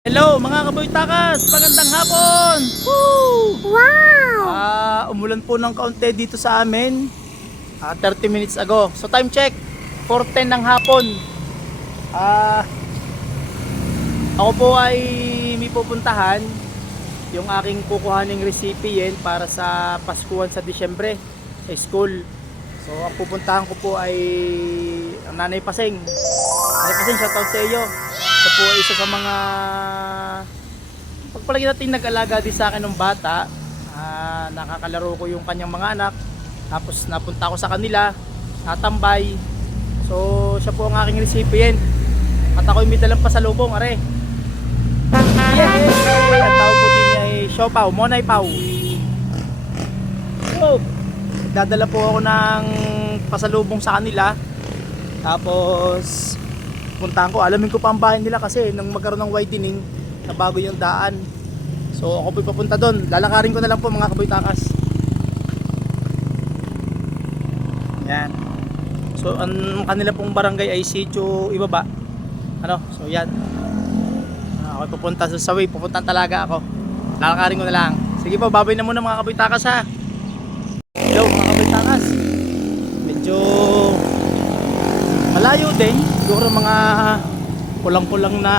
Hello mga kaboy takas! Magandang hapon! Woo! Wow! Ah, umulan po ng kaunti dito sa amin. Ah, 30 minutes ago. So time check, 4:10 ng hapon. Ah, ako po ay may pupuntahan yung aking kukuhaning recipient para sa Paskuhan sa Disyembre sa school. So ang pupuntahan ko po ay ang Nanay Paseng. Nanay Paseng, shoutout sa iyo. Ito po isa sa mga pagpalagi natin nag-alaga din sa akin ng bata. Ah, nakakalaro ko yung kanyang mga anak. Tapos napunta ako sa kanila, natambay. So siya po ang aking recipient. At ako'y may dalang pasalubong, are. Yes! Ang tawag po din ay Siopaw, Monay Pau. So, dadala po ako ng pasalubong sa kanila. Tapos, puntahan ko, alamin ko pa ang bahay nila kasi nang magkaroon ng widening, na bago yung daan. So, ako po'y papunta doon. Lalakarin ko na lang po mga kaboy takas. Yan. So, ang kanila pong barangay ay Sitio Ibaba. Ano? So, yan. Ah, Ako pupunta sa Sawi, pupunta talaga ako. Lalakarin ko na lang. Sige po, babay na muna mga kaboy takas ha. Hello mga kaboy takas. Medyo malayo din. Siguro mga kulang-kulang na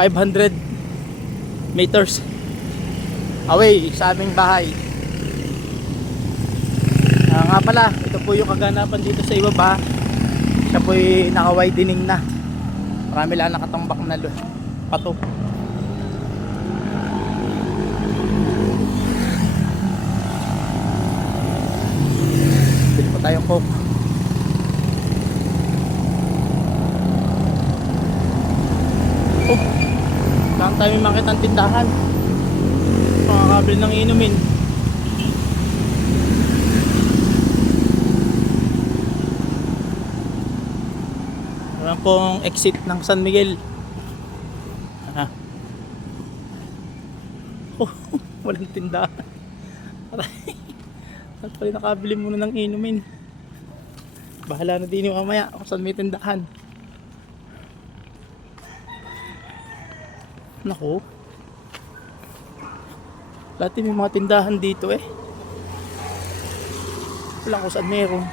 500 meters away sa aming bahay. Ah, nga pala, ito po yung kaganapan dito sa ibaba. Siya po yung naka-widening na. Marami lang nakatambak na pato. Bili pa tayong coke. Tayo may makita ang tindahan. Makakabili ng inumin. Meron pong exit ng San Miguel. Ah. Oh, walang tindahan. Aray. At pala nakabili muna ng inumin. Bahala na din yung mamaya kung saan may tindahan. Nako. Dati may mga tindahan dito eh. Wala ko saan meron.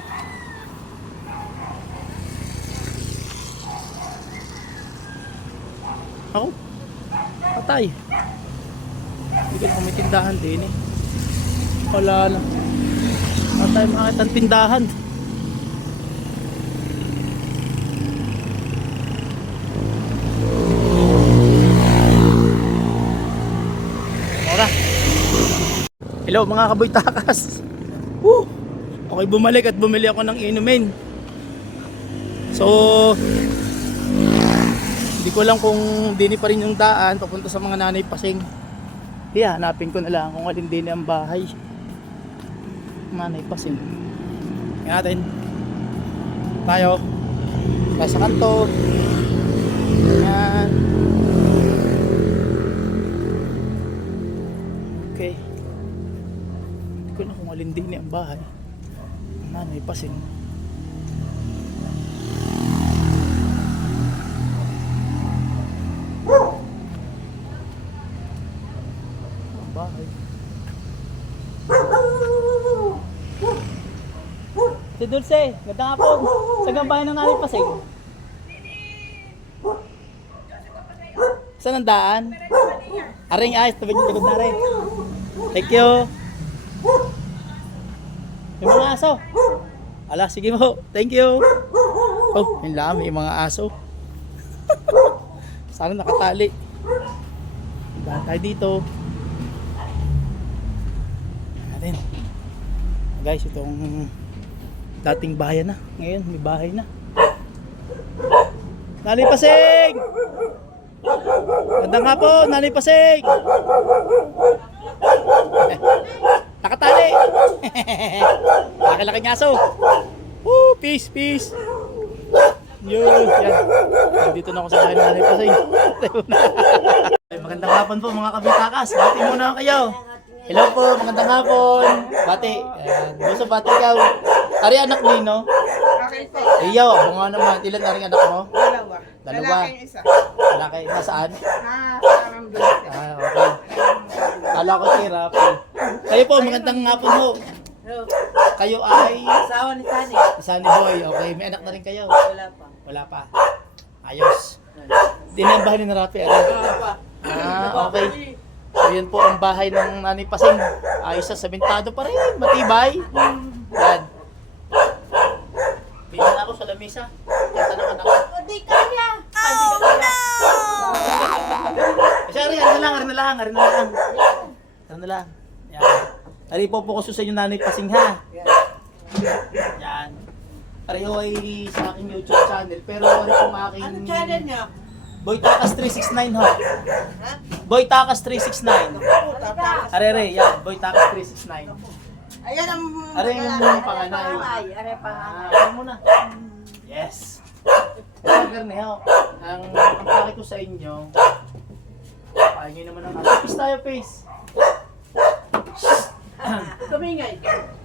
Ako? Patay. Hindi ko na may tindahan din eh. Wala lang. Wala tayo makakita ng tindahan. Hello mga kaboy takas. Woo! Okay bumalik at bumili ako ng inumin. So hindi ko alam kung dini pa rin yung daan papunta sa mga nanay pasing. Kaya hanapin ko na lang kung alin din ang bahay. Nanay pasing. Tingnan natin. Tayo. Tayo sa kanto. Okay. Ko na kung alin din ang bahay. Ang Nanay pasing. Ang bahay. Si Dulce, ganda nga po. Sa gambahay ng nanay pasing. Saan ang daan? Aring ayos, tabi niyo likod na rin. Thank you. Aso. Ala, sige mo. Thank you. Oh, yun lang, may mga aso. Sana nakatali. Daan tayo dito. Natin. Guys, itong dating bayan na. Ngayon, may bahay na. Nanay Pasig! Gandang hapon, Nanay Pasig! Nakatali! Laki-laki ng aso. Woo! Peace, peace! Yun, yan. Dito na ako sa bahay ng Nanay Pasig. Ay, Magandang hapon po mga kabitakas. Bati muna kayo. Hello po, magandang hapon. Bati. Ayan. Gusto bati ikaw. Ari anak nino. Okay po. Iyaw, ako nga naman. Ilan na rin anak mo? Dalawa. Dalawa. Lalaki isa. Lalaki. Nasaan? Ah, parang. Ah, okay. Kala ko si Rafi. Kayo po, magandang hapon ho. Kayo ay Asawa ni Tani. Sunny Boy. Okay, may anak na rin kayo. Wala pa. Wala pa. Ayos. Di na ang bahay ni Rafi. Ano? Wala pa. Ah, okay. So, yun po ang bahay ng Nanay Pasing. Ayos sa sabintado pa rin. Matibay. Yan. Tingnan ako sa lamisa. Yan tanong anak. Hindi kaya. Oh, no! Kasi ari, ari na lang, ari na lang, ari na lang. Ari na lang. Yan. Ari po po ko sa inyo Nanay Pasing ha. Yan. Pareho ay sa aking YouTube channel. Pero ari po ang aking... Ano channel niya? Boy Takas 369 ho. Ha? Boy Takas 369. Puta, takas. Arere, yan. Boy Takas 369. Ayan ang... Are yung panganay. Ay, are panganay. ano muna. Yes. Kaya Garneo, ang ang pake ko sa inyo, kaya nyo naman ang Peace tayo, peace. Tumingay.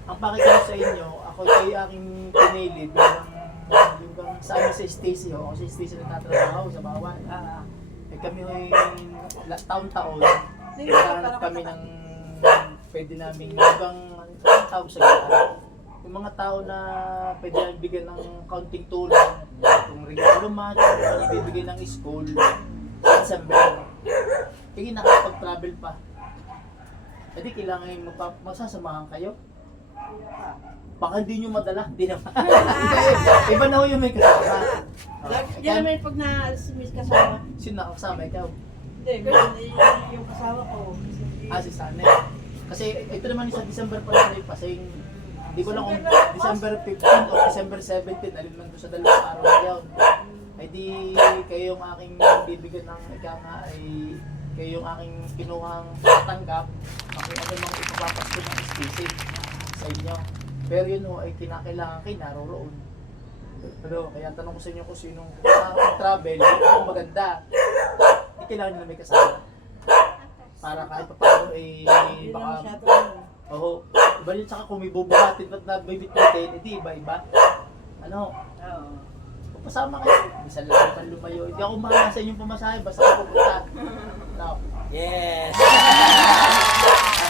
Ang pake ko sa inyo, ako ay aking pinili bilang yung kang sa amin sa Stacy ho. Ako si Stacy nagtatrabaho sa bawal. Ah. Eh kami ay la- taon-taon, nagkaroon kami ng pwede namin ibang ang tawag sa ganyan. Yung mga tao na pwede namin bigyan ng kaunting tulong, kung regalo man, kung ibibigay ng school, sa December. Tingin nakapag-travel pa. Pwede kailangan yung magpa- magsasamahan kayo. Baka hindi nyo madala, hindi naman. Iba na ho yung may kasama. Lag- Yan naman pag naalis si Miss kasama. Sino nakakasama ikaw? Hindi, ganun. yung- Yung kasama ko. Ah, si Sane. Kasi ito naman sa December pa lang yung pasing. Hindi ko lang kung December 15 o December 17, alin man doon sa dalawang araw na yun. Ay di kayo yung aking bibigyan ng ika nga ay kayo yung aking kinuhang tanggap. Kung ano mang ipapapas ko ng stisig sa inyo. Pero yun ho ay kinakailangan kayo naroroon. Pero kaya tanong ko sa inyo kung sinong travel, kung maganda, hindi kailangan nyo na may kasama. Para kahit pa paano eh baka oo. Iba yun tsaka kung may bubuhatin at nabibit natin hindi iba iba ano? Oo. papasama kayo. Minsan lang lumayo. Hindi ako mahal sa inyong pamasahe basta ako pupunta yes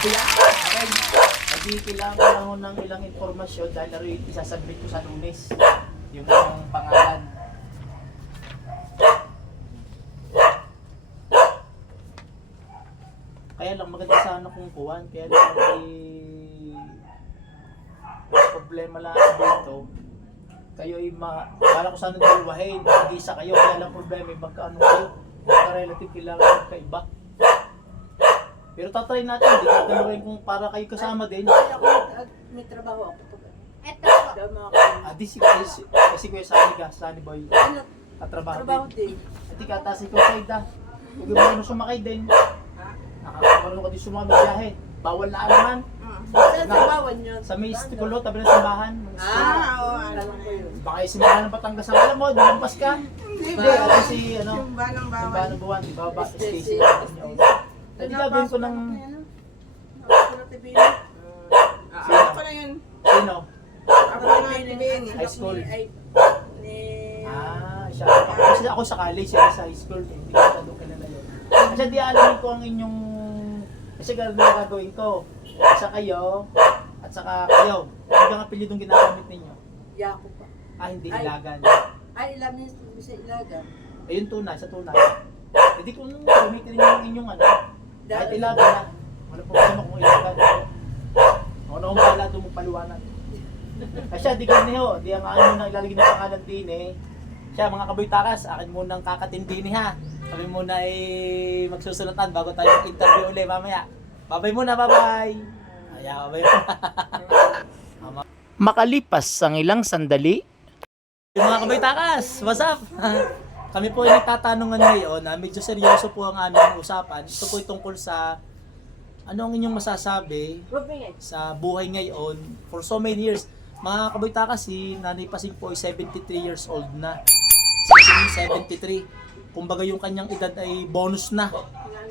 okay hindi kailangan ko lang ho ng ilang informasyon dahil laro yung isasubmit ko sa lunes yung inyong pangalan Kaya lang maganda sana kung kuwan. Kaya lang mas problema lang dito. Kayo ay ma... Kala ko sana dalawahin. Mag-isa kayo. Kaya lang problema magkaano kayo. Magka-relative kailangan magkaiba. Pero tatry natin. Hindi ko dalawahin kung para kayo kasama din. Ay, ako, may trabaho ako. Ito po. mga Ah, di si, si, si Kuya Sunny ka, Sunny Boy. Ano, Katrabaho trabaho din. din. At ikaw, taas ikaw sa ida. Huwag mo marunong sumakay din. Nakakamarunong ka din sumakay biyahe. Bawal na naman. Saan sa bawan yun? Sa may istikulo, tabi ng simbahan. Ah, oo, alam ano ko yun. Baka yung simbahan ng Batangas ang alam mo, lumampas ka. Hindi Hindi, ba? alam si, ano, Yung ba ng simbahan bawal? ng buwan, di ba, ba, Stacy. Hindi gagawin ko ng, na TV na. Ah, na yun. sino? Ako na eh. High school. Ah, siya. Kasi ako sa college, siya sa high school, eh, hindi ko doon kilala yun. Kasi di alamin ko ang inyong, kasi na gagawin ko. Isa kayo, at saka kayo. Ano bang apelidong ginagamit ninyo? Yako pa. Ah, hindi Ay. Ay, ilam niya sa ilaga. Ayun tunay, sa tunay. Hindi kung gamitin niyo yung inyong ano, kahit ilagan na. Wala problema kung ilagan. Ako na kung bahala doon mong paliwanag. Kasi di ganun ho, di ang akin muna ilalagay ng pangalan din eh. Siya mga kaboy takas, akin munang kakatindi ni ha. Kami muna ay magsusulatan bago tayo interview ulit mamaya. Babay muna, bye-bye. Ayan, babay Makalipas ang ilang sandali, yung mga kaboy takas, what's up? Kami po ay nagtatanungan ngayon na medyo seryoso po ang aming usapan. Ito po tungkol sa ano ang inyong masasabi sa buhay ngayon for so many years. Mga kaboytaka, si Nanay Pasing po ay 73 years old na. Si 73. Kumbaga yung kanyang edad ay bonus na.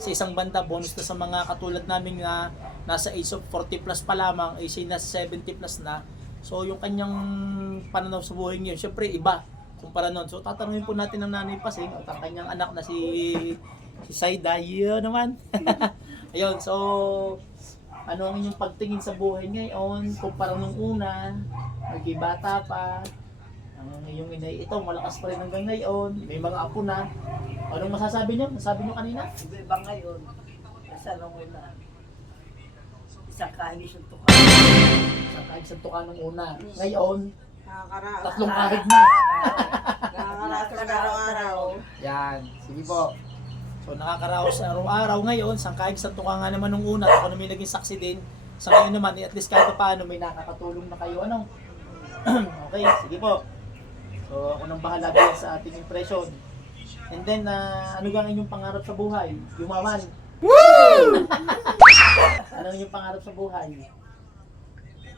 Sa isang banda, bonus na sa mga katulad namin na nasa age of 40 plus pa lamang, ay siya nasa 70 plus na. So yung kanyang pananaw sa buhay ngayon, syempre iba. kumpara nun. So tatanungin po natin ng nanay Pasing at ang kanyang anak na si si Saida. Yun naman. Ayun, so ano ang inyong pagtingin sa buhay ngayon kumpara nung una, bata pa, ang iyong inay ito, malakas pa rin hanggang ngayon, may mga apo na. Anong masasabi niyo? Nasabi niyo kanina? Iba ngayon. Isa nung una. Isang kahig yung tuka. Sa kahit sa tuka nung una. Ngayon, Nakakaraos. tatlong kahit na. Nakakaraos ka na araw-araw. Yan, sige po. So nakakaraos sa araw-araw ngayon, sang kahit sa tuka nga naman nung una, at ako na may naging saksi din. Sa ngayon naman, eh, at least kahit pa paano may nakakatulong na kayo. Ano? okay, sige po. So ako nang bahala din sa ating impression. And then, ah, ano gang inyong pangarap sa buhay? Yumaman. Woo! ano ang inyong pangarap sa buhay?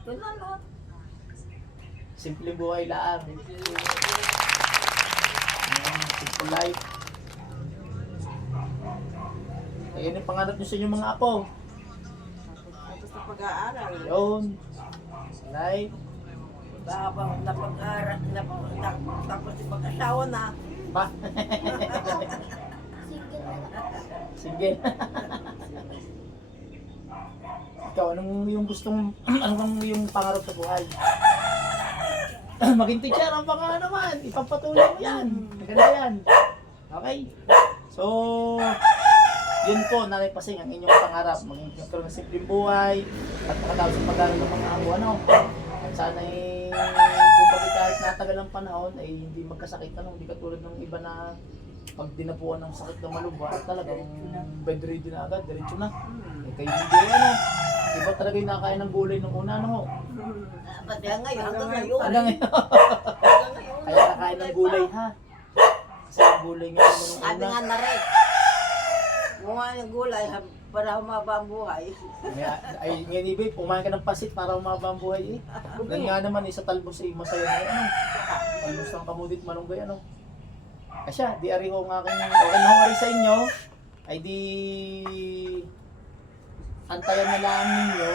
Na lahat. Simple buhay lang. Ayan, simple life. Ayun yung pangarap nyo sa inyong mga apo. Tapos na pag-aaral. Yun. Life. Baka pa napag-aral, napag- nap- tapos yung pag-asawa na. Pa. Single. Ikaw, anong yung gustong, anong yung pangarap sa buhay? Maging teacher ang pangarap naman. Ipagpatuloy mo yan. Maganda yan. Okay? So, yun po, Nanay ang inyong pangarap. Maging magkaroon ng simpleng buhay at makatapos ang pag-aaral ng mga amo. Ano? At sana eh, kung bakit kahit natagal ang panahon, ay hindi magkasakit. Ano? Hindi katulad ng iba na pag dinapuan ng sakit ng malubha, talagang bedridden na agad, diretso na. Eh, kayo hindi ano. Iba talaga yung nakain ng gulay nung una, ano? Pati ngayon, hanggang ngayon. Hanggang ngayon. Hanggang ngayon. Kaya nakain ng gulay, ha? Kasi ang gulay nga nung Sabi nga una. na rin. Mukha ng gulay para humaba ang buhay. Ay, ngayon ibig, kumain ka ng pasit para umaba ang buhay, eh. Yan nga naman, eh, sa talbos, eh, masaya na, ano? Talbos ng kamudit, malunggay, ano? Kasya, di ari ho ang aking, okay na ho ari sa inyo, ay di, antayan na lang ninyo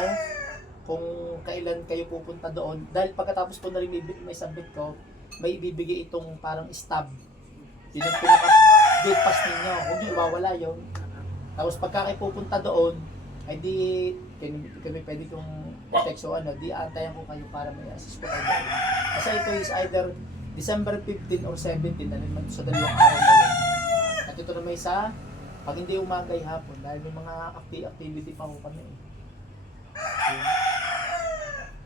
kung kailan kayo pupunta doon. Dahil pagkatapos ko na rin may submit ko, may ibibigay itong parang stab. Yun yung pinaka gate pass ninyo. Huwag nyo iwawala yun. Tapos pagka kayo pupunta doon, ay di kami, pwede kong text o ano, di antayan ko kayo para may assist ko kayo. Kasi ito is either December 15 or 17 na naman sa dalawang araw na yun. At ito na may sa pag hindi umaga ay hapon dahil may mga acti- activity pa ko kami. eh. Yun.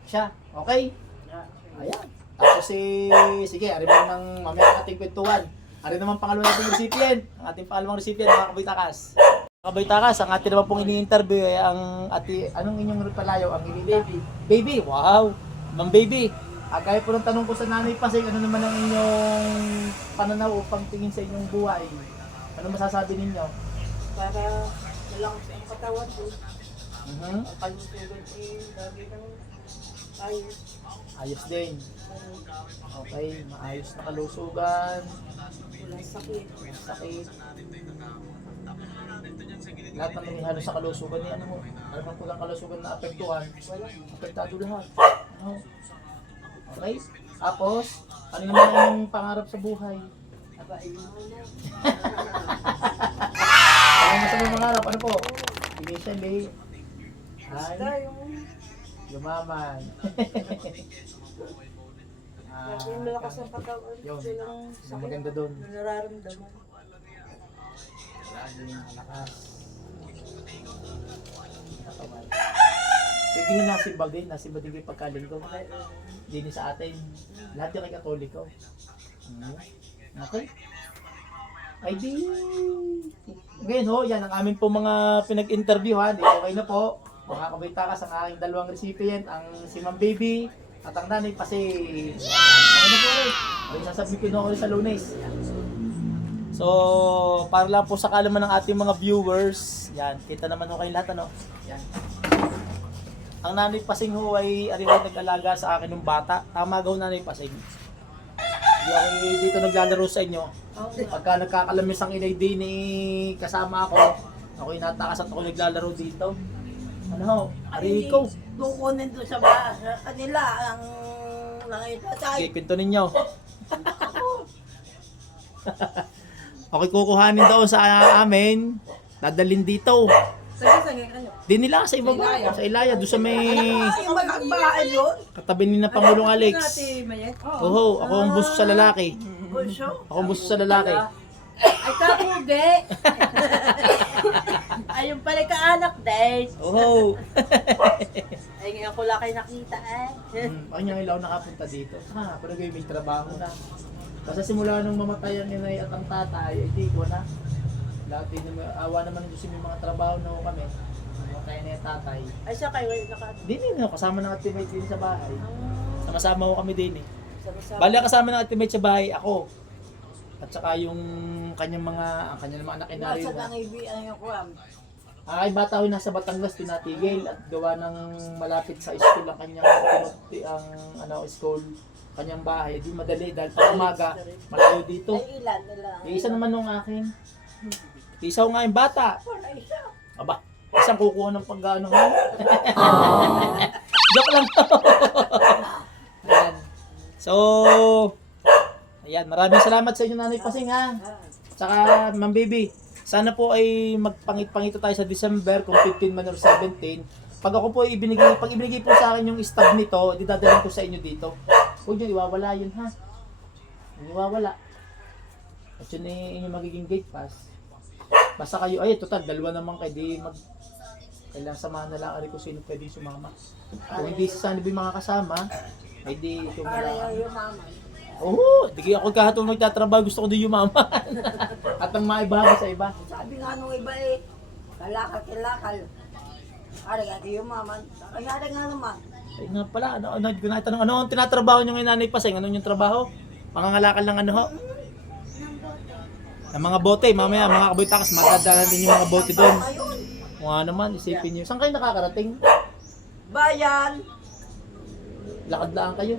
Siya, okay? Ayan. Tapos si, sige, ari mo nang mamaya ating kwentuhan. Ari naman pangalawa nating recipient. Ang ating pangalawang recipient, mga kabaytakas. Mga kabaytakas, ang ating naman pong ini-interview ay ang ati, anong inyong palayo? Ang ini Baby. Baby, wow! Ma'am Baby, ah, gaya po ng tanong ko sa nanay Pasing, ano naman ang inyong pananaw upang tingin sa inyong buhay? Ano masasabi ninyo? Para walang ang katawan ko. Mhm. Ang kalusugan eh, lagi ng ayos. Ayos din. Okay, maayos na kalusugan, Walang sakit. walang sakit. Lahat ng halos sa kalusugan ni ano mo, ano bang kulang kalusugan na apektuhan, apektado lahat. Ano? Okay? Tapos, ano naman ang pangarap sa buhay? Aba, yun na. Ano sa mga pangarap? Ano po? Initially, Basta ay, yung yumaman. Ah, yung malakas ang katawan. Yun. Walang Yung sakit. maganda doon. na nararamdaman. Laging malakas. Katawan. Hindi nga nasibag din, nasibag din kayo pagkalinggo. Hindi sa atin. Lahat yung kay katoliko. Hmm. Okay. Ay di. Ngayon ho, yan ang amin po mga pinag-interview ha. Di okay na po. Mga kabaytakas ang aking dalawang recipient, ang si Ma'am Baby at ang nanay pa si... Okay na po ulit. Okay, sasabit ko na ulit sa lunes. So, para lang po sa kalaman ng ating mga viewers, yan, kita naman ho kayo lahat, ano? Yan. Ang nanay Pasing ho ay ariwa nag-alaga sa akin ng bata. Tama gaw nanay Pasing. Hindi ako dito naglalaro sa inyo. Pagka nagkakalamis ang inay din ni kasama ako, ako'y natakas at ako naglalaro dito. Ano ho? Ari ko. Kukunin doon sa bahay sa kanila ang nangitatay. Sige, pinto ninyo. Ako, okay, kukuhanin daw sa amin. Dadalhin dito. Sige, sige kayo. Di nila sa ibaba. Ilaya. Sa Ilaya. Doon sa may Ay, yung malaking bahay yun. katabi ni na Pangulong Alex. Oho, ako ang buso sa lalaki. Bunso. Ako buso sa lalaki. Ay, kapugi. Ayun pala ka-anak, Day. Oho. Ay, ngayon ko lang kayo nakita, eh. Hmm, kanya ilaw nakapunta dito. Ha, pero kayo may trabaho na. Kasi simula nung mamatay ang inay at ang tatay, ay di ko na. Dati naman, awa naman gusto may mga trabaho na kami. Mamatay na yung tatay. Ay, siya kayo naka... Di din, no, kasama ng teammate din sa bahay. Sama-sama ho kami din eh. Bali ang kasama ng teammate sa bahay, ako. At saka yung kanyang mga, ang kanyang mga anak na rin. Nasa kang ibi, ano yung kuwam. Ay, bata ko nasa Batangas, tinatigil at gawa ng malapit sa school ang kanyang ang ano school, kanyang bahay. Di madali dahil pag umaga, malayo dito. Ay, ilan nila. Yung isa naman nung akin. Isa ko nga yung bata. Aba, isang kukuha ng pagano mo. Joke lang to. So, ayan, maraming salamat sa inyo Nanay Pasing ha. Tsaka, Ma'am Baby, sana po ay magpangit-pangito tayo sa December kung 15 man or 17. Pag ako po ay ibinigay, pag ibinigay po sa akin yung stub nito, di dadalhin ko sa inyo dito. Huwag nyo iwawala yun ha. Huwag iwawala. At yun ay inyong magiging gate pass. Basta kayo, ay total, dalawa naman kayo, di mag... Kailangan samahan na lang ari kung sino pwedeng sumama. Kung hindi si Sunny Boy makakasama, ay di ikaw na lang. Oo, di kaya ako kahapon magtatrabaho, gusto ko din yumaman. At ang maibahagi sa iba. Sabi nga nung iba eh, kalakal-kilakal. Ari nga yumaman. Ay, ari nga naman. Ay nga pala, ano, ano, ko natanong, ano ang tinatrabaho nyo ngayon nanay Paseng? Ano yung trabaho? Pangangalakal ng ano ho? Ng mga bote, mamaya mga kaboy takas, matadala din yung mga bote doon. Kung ano naman, isipin nyo. Saan kayo nakakarating? Bayan. Lakad lang kayo.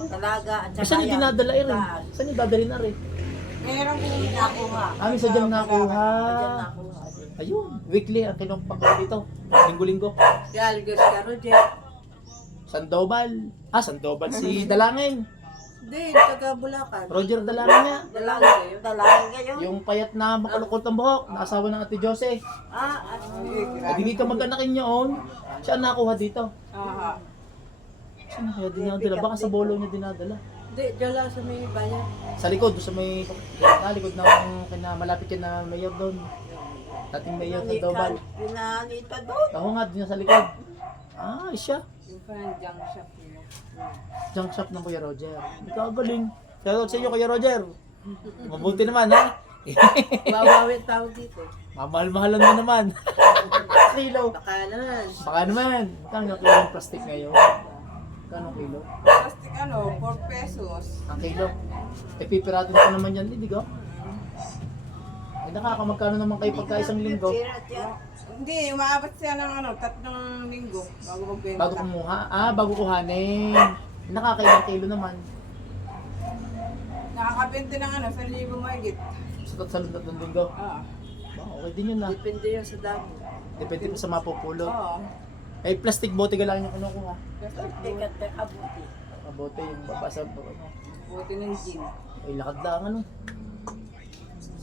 Talaga. At Eh, saan yung dinadala eh rin? Saan yung dadalhin na rin? Meron kong nakuha. Amin sa dyan nakuha. Nakuha. Ayun, weekly ang kinumpang ko dito. Linggo-linggo. Galgos ka, Roger. Sandoval. Ah, Sandoval si Dalangin. Hindi, taga Bulacan. Roger Dalangin nga. Dalangin kayo. Dalangin kayo. Yung payat na makulukot ng buhok, naasawa ng ate Jose. Ah, ano. At hindi ka mag-anakin yun. Siya ang nakuha dito. Aha. Siya na kaya dinadala. Baka sa bolo niya dinadala. Hindi, dyan lang sa may bayan. Sa likod, sa may na, likod ng kina, malapit ka na mayor doon. Dating mayor sa Dobal. Pinanita doon. Ako nga, doon sa likod. Ah, siya. Yung parang junk shop nila. Junk shop ng Kuya Roger. Hindi ka galing. Shoutout sa inyo, Kuya Roger. Mabuti naman, ha? Wawawi ang tawag dito. Mamahal-mahalan mo naman. kilo. Baka naman. Baka naman. Magkano kilo ng plastic ngayon? Magkano kilo? Plastic ano, 4 pesos. Ang kilo. Eh, pipirado na pa naman yan, hindi ka? Eh, nakakamagkano naman kayo pagka isang linggo? Yan. Hindi, umaabot siya ng ano, tatlong linggo bago magbenta. Bago kumuha. Ah, bago kuhanin. Nakakailang kilo naman. Nakakabente ng ano, 1,000 mahigit. Sa tatsalong tatlong linggo. Ah. Ba, okay din yun ah. Depende yun sa dami. Depende pa sa mapupulot. Oo. Eh, plastic bote ka lang yung kinukuha. Tikat na kabuti. Mabote yung babasa po. Ano. Buti ng gin. Ay, lakad lang ano.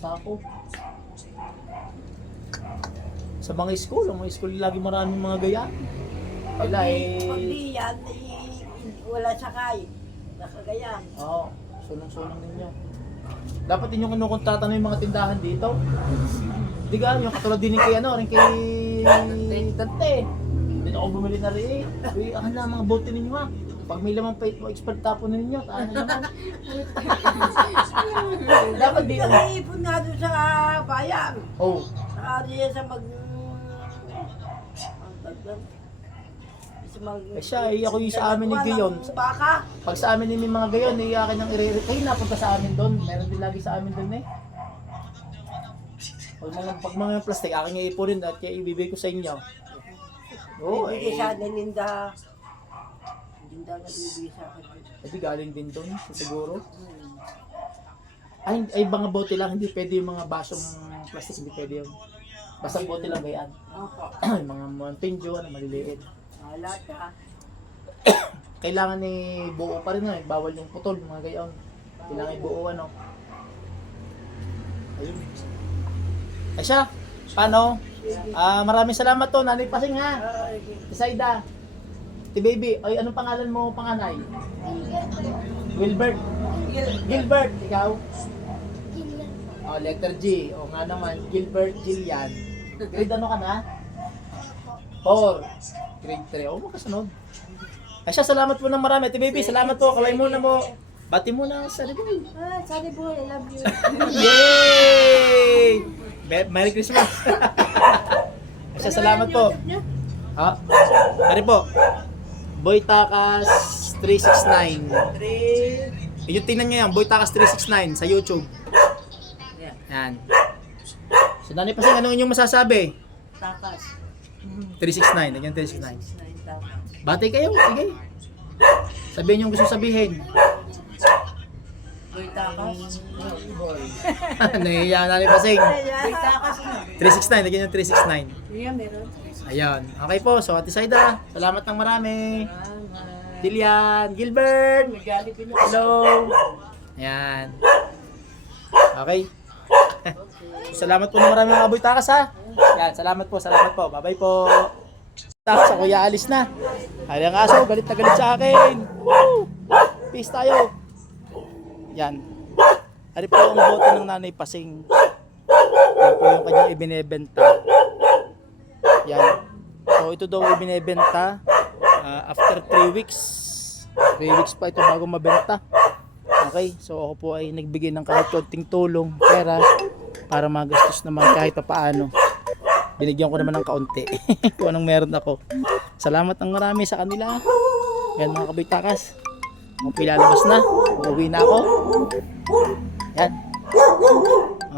Sako. Sa mga school, ang mga school lagi maraming mga gaya. Wala Pag eh. di yan, eh, wala sakay. Nakagayan. Oo, sulong-sulong ninyo. Dapat inyong kinukontrata na yung mga tindahan dito. Hindi ka, yung katulad din kay ano, rin kay Dante. Hindi ako bumili na rin. Uy, ang na mga bote ninyo ha. Pag may lamang pait mo, expert tapon na ninyo. Ano naman? Dapat di ano. Naiipon nga doon sa bayan. Oh, Saka diyan sa. Ang. Sa mag... Eh siya, eh, ako yung sa amin ni. Ng Baka. pag sa amin yung mga gayon, eh, akin ang ire Kayo napunta sa amin doon. Meron din lagi sa amin doon eh. Pag mga, pag mga plastic, aking iipunin at kaya ibibigay ko sa inyo. Oo, Bibigay eh. sa ni Linda. Linda na sa akin. Eh, di galing din doon, siguro. Ay, ay mga bote lang, hindi pwede yung mga basong plastic, hindi pwede yun. Basta bote lang gayaan. Opo. mga Mountain Dew, ano, maliliit. Wala ka. Kailangan ni buo pa rin na eh, bawal yung putol, mga gayon. Kailangan ibuo ano. Ayun. Ay siya, paano? Ah, maraming salamat to, Nanay Pasing ha. Isaida. Si baby, ay anong pangalan mo panganay? Wilbert. Gilbert, ikaw? Oh, letter G. O nga naman, Gilbert Gillian. Grade ano ka na? 4. Grade 3. Oh, makasunod. Ay siya, salamat po ng marami. Ate baby, salamat po. Kaway muna mo. Bati muna ang sarili mo. Ah, sorry boy, I love you. Yay! Be- Merry Christmas! Ay siya, salamat po. Ha? Ari po. Boy Takas 369. Yung tingnan nyo yan, Boy Takas 369 sa YouTube. Yan. So, Nanay Pasing, ano inyong masasabi? Takas. 369, nagyan 369. Nine takas. Bati kayo, sige. Sabihin yung gusto sabihin. Boy takas. Boy. Nahihiya na ni Pasing. Boy takas na. 369, nagyan yung 369. Yeah, meron. Ayan. Okay po, so Ate Saida, salamat ng marami. Dilian, Gilbert, hello. Ayan. Okay. salamat po ng marami mga aboy takas ha. Yan, salamat po, salamat po. Bye-bye po. Tapos ako ya alis na. Ay, ang aso, galit na galit sa akin. Woo! Peace tayo. Yan. Ari po ang bote ng nanay Pasing. Yan po yung kanyang ibinebenta. Yan. So ito daw ibinebenta ah, after 3 weeks. 3 weeks pa ito bago mabenta. Okay, so ako po ay nagbigay ng kahit konting tulong, pera para magastos naman kahit pa paano. Binigyan ko naman ng kaunti kung anong meron ako. Salamat ng marami sa kanila. Yan mga kabitakas. Kung pilalabas na, uuwi na ako. Yan.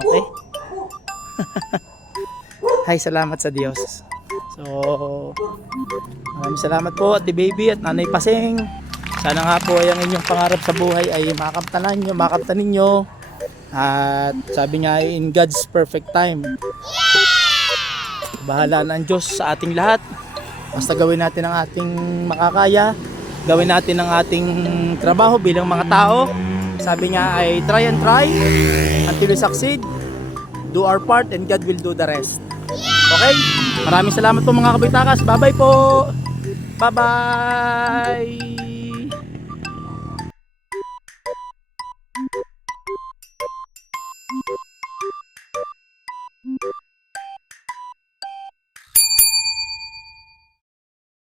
Okay. Hay, salamat sa Diyos. So, maraming salamat po at baby at nanay Paseng. Sana nga po ay ang inyong pangarap sa buhay ay makamtanan nyo, makamtanin nyo. At sabi nga in God's perfect time. Bahala na ang Diyos sa ating lahat. Basta gawin natin ang ating makakaya. Gawin natin ang ating trabaho bilang mga tao. Sabi nga ay try and try until we succeed. Do our part and God will do the rest. Okay? Maraming salamat po mga kabitakas. Bye-bye po. Bye-bye.